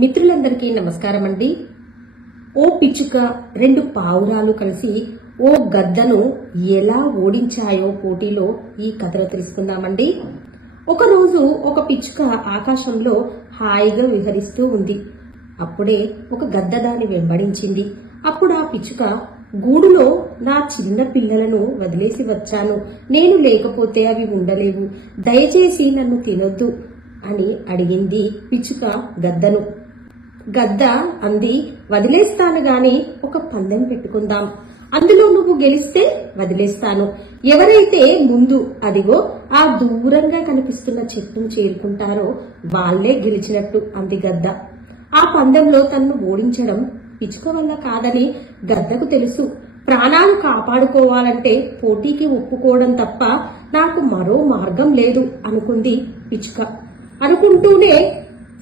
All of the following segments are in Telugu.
మిత్రులందరికీ నమస్కారం అండి. ఓ పిచ్చుక రెండు పావురాలు కలిసి ఓ గద్దను ఎలా ఓడించాయో పోటీలో ఈ కథలో తెలుసుకుందామండి. ఒకరోజు ఒక పిచ్చుక ఆకాశంలో హాయిగా విహరిస్తూ ఉంది. అప్పుడే ఒక గద్ద దాన్ని వెంబడించింది. అప్పుడు ఆ పిచ్చుక, గూడులో నా చిన్న పిల్లలను వదిలేసి వచ్చాను, నేను లేకపోతే అవి ఉండలేవు, దయచేసి నన్ను తినొద్దు అని అడిగింది పిచ్చుక గద్దను. గద్ద అంది, వదిలేస్తాను గాని ఒక పందెం పెట్టుకుందాం, అందులో నువ్వు గెలిస్తే వదిలేస్తాను, ఎవరైతే ముందు అదిగో ఆ దూరంగా కనిపిస్తున్న చెట్టును చేరుకుంటారో వాళ్లే గెలిచినట్టు అంది గద్ద. ఆ పందెంలో తన్ను ఓడించడం పిచ్చుక వల్ల కాదని గద్దకు తెలుసు. ప్రాణాలు కాపాడుకోవాలంటే పోటీకి ఒప్పుకోవడం తప్ప నాకు మరో మార్గం లేదు అనుకుంది పిచ్చుక. అనుకుంటూనే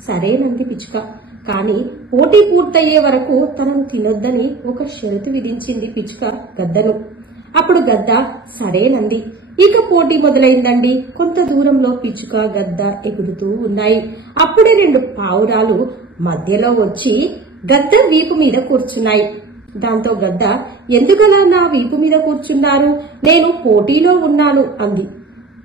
సరేనంది పిచ్చుక. కాని పోటీ పూర్తయ్యే వరకు తనను తినొద్దని ఒక షరతు విధించింది పిచ్చుక గద్దను. అప్పుడు గద్ద సరేనంది. ఇక పోటీ మొదలైందండి. కొంత దూరంలో పిచ్చుక గద్ద ఎగురుతూ ఉన్నాయి. అప్పుడే రెండు పావురాలు మధ్యలో వచ్చి గద్ద వీపు మీద కూర్చున్నాయి. దాంతో గద్ద, ఎందుకలా నా వీపు మీద కూర్చున్నారు, నేను పోటీలో ఉన్నాను అంది.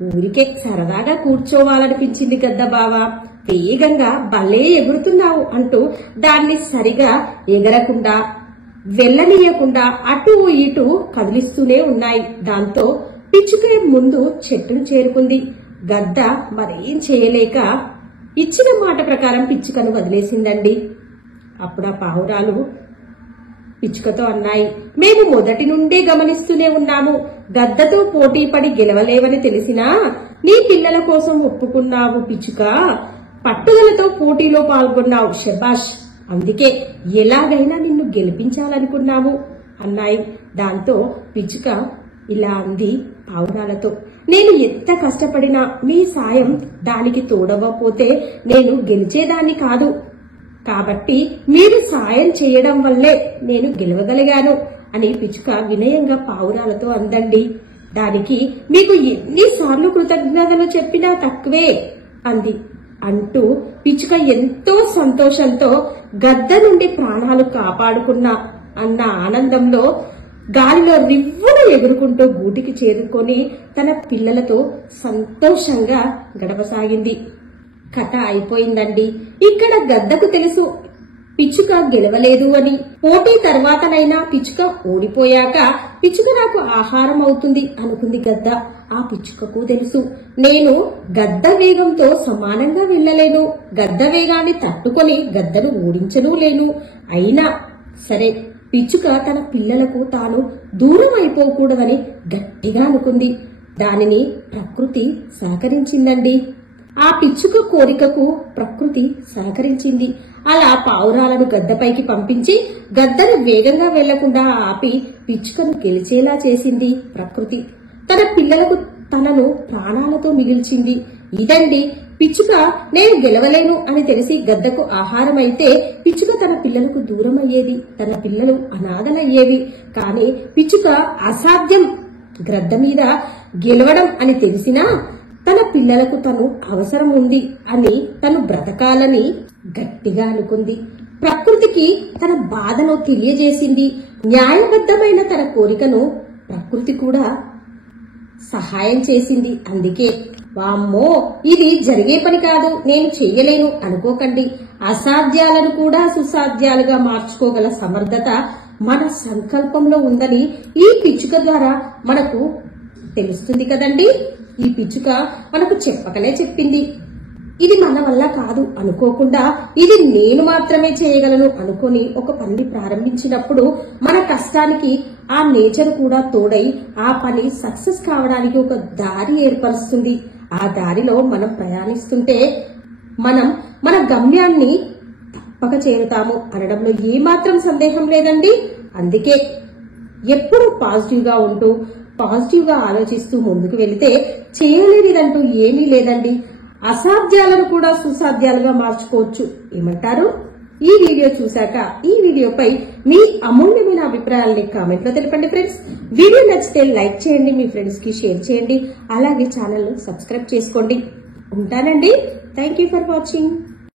ఊరికే సరదాగా కూర్చోవాలనిపించింది గద్ద బావా, వేగంగా భలే ఎగురుతున్నావు అంటూ దాన్ని సరిగా ఎగరకుండా వెళ్లనీయకుండా అటూ ఇటూ కదిలిస్తూనే ఉన్నాయి. దాంతో పిచ్చుక ముందు చెట్టును చేరుకుంది. గద్ద మరేం చేయలేక ఇచ్చిన మాట ప్రకారం పిచ్చుకను వదిలేసిందండి. అప్పుడు ఆ పావురాలు పిచ్చుకతో అన్నాయి, మేము మొదటి నుండే గమనిస్తూనే ఉన్నాము, గద్దతో పోటీ పడి గెలవలేవని తెలిసినా నీ పిల్లల కోసం ఒప్పుకున్నావు పిచ్చుక, పట్టుదలతో పోటీలో పాల్గొన్నావు, శబాష్, అందుకే ఎలాగైనా నిన్ను గెలిపించాలనుకున్నాము అన్నాయి. దాంతో పిచ్చుక ఇలా అంది పావురాలతో, నేను ఎంత కష్టపడినా మీ సాయం దానికి తోడవపోతే నేను గెలిచేదాన్ని కాదు, కాబట్టి మీరు సాయం చేయడం వల్లే నేను గెలవగలిగాను అని పిచ్చుక వినయంగా పావురాలతో అందండి. దానికి మీకు ఎన్నిసార్లు కృతజ్ఞతలు చెప్పినా తక్కువే అంది. అంటూ పిచ్చుక ఎంతో సంతోషంతో గద్ద నుండి ప్రాణాలు కాపాడుకున్నా అన్న ఆనందంలో గాలిలో రివ్వున ఎగురుకుంటూ గూటికి చేరుకొని తన పిల్లలతో సంతోషంగా గడపసాగింది. కథ అయిపోయిందండి. ఇక్కడ గద్దకు తెలుసు పిచ్చుక గెలవలేదు అని. పోటీ తర్వాతనైనా పిచ్చుక ఓడిపోయాక పిచ్చుక నాకు ఆహారం అవుతుంది అనుకుంది గద్ద. ఆ పిచ్చుకకు తెలుసు, నేను గద్ద వేగంతో సమానంగా వెళ్లలేను, గద్ద వేగాన్ని తట్టుకొని గద్దను ఓడించనూ లేను. అయినా సరే పిచ్చుక తన పిల్లలకు తాను దూరం అయిపోకూడదని గట్టిగా అనుకుంది. దానిని ప్రకృతి సహకరించిందండి. ఆ పిచ్చుక కోరికకు ప్రకృతి సహకరించింది. అలా పావురాలను గద్దపైకి పంపించి గద్దను వేగంగా వెళ్లకుండా ఆపి పిచ్చుకను గెలిచేలా చేసింది ప్రకృతి. తన పిల్లలకు తనను ప్రాణాలతో మిగిల్చింది. ఇదండి పిచ్చుక నేను గెలవలేను అని తెలిసి గద్దకు ఆహారం అయితే పిచ్చుక తన పిల్లలకు దూరం అయ్యేది, తన పిల్లలు అనాథలయ్యేవి. కానీ పిచ్చుక అసాధ్యం గ్రద్ద మీద గెలవడం అని తెలిసినా తన పిల్లలకు తను అవసరం ఉంది అని తను బ్రతకాలని గట్టిగా అనుకుంది. ప్రకృతికి తన బాధను తెలియజేసింది. న్యాయబద్ధమైన తన కోరికను ప్రకృతి కూడా సహాయం చేసింది. అందుకే వామ్మో ఇది జరిగే పని కాదు, నేను చెయ్యలేను అనుకోకండి. అసాధ్యాలను కూడా సుసాధ్యాలుగా మార్చుకోగల సమర్థత మన సంకల్పంలో ఉందని ఈ పిచ్చుక ద్వారా మనకు తెలుస్తుంది కదండి. ఈ పిచ్చుక మనకు చెప్పకనే చెప్పింది. ఇది మన వల్ల కాదు అనుకోకుండా ఇది నేను మాత్రమే చేయగలను అనుకొని ఒక పనిని ప్రారంభించినప్పుడు మన కష్టానికి ఆ నేచర్ కూడా తోడై ఆ పని సక్సెస్ కావడానికి ఒక దారి ఏర్పరుస్తుంది. ఆ దారిలో మనం ప్రయాణిస్తుంటే మనం మన గమ్యాన్ని తప్పక చేరుతాము అనడంలో ఏమాత్రం సందేహం లేదండి. అందుకే ఎప్పుడు పాజిటివ్ గా ఉంటూ పాజిటివ్ గా ఆలోచిస్తూ ముందుకు వెళితే చేయలేనిదంటూ ఏమీ లేదండి. అసాధ్యాలను కూడా సుసాధ్యాలుగా మార్చుకోవచ్చు. ఏమంటారు? ఈ వీడియో చూశాక ఈ వీడియోపై మీ అమూల్యమైన అభిప్రాయాలని కామెంట్ లో తెలపండి ఫ్రెండ్స్. వీడియో నచ్చితే లైక్ చేయండి, మీ ఫ్రెండ్స్ కి షేర్ చేయండి, అలాగే ఛానల్ ను సబ్స్క్రైబ్ చేసుకోండి. ఉంటానండి. Thank you for watching.